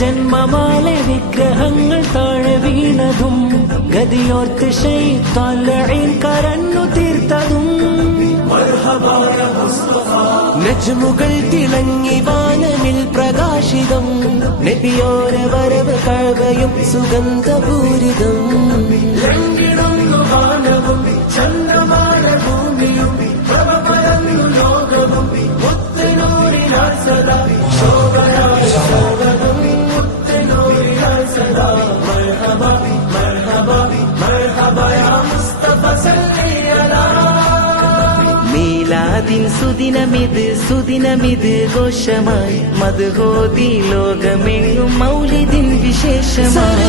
ജന്മമാലെ വിഗ്രഹങ്ങൾ താഴെ വീണതും ഗതിയോർത്ത് ശൈത്താൻ ലഈൻ കരഞ്ഞു തീർത്തതും നജ്മുകൾ തിളങ്ങി വാനമിൽ പ്രകാശിതം നബിയോര വരവ് കഅബയും സുഗന്ധപൂരിതം ലംഘിടുന്നു വാനവും ചന്ദ്രമാന ഭൂമിയും പ്രഭ പരന്നു ലോകവും മുത്തുനൂറിനാൽ സദാ ശോഭനായ ലോകവും മുത്തുനൂറിനാൽ സദാ മർഹബ മർഹബ മർഹബ യാ മുസ്തഫ സല്ലി അലാ മീലാദിൻ സുദിനമിത് ഘോഷമായി മദ്ഹോദി ലോകമെങ്ങും മൗലിദിൻ വിശേഷമായി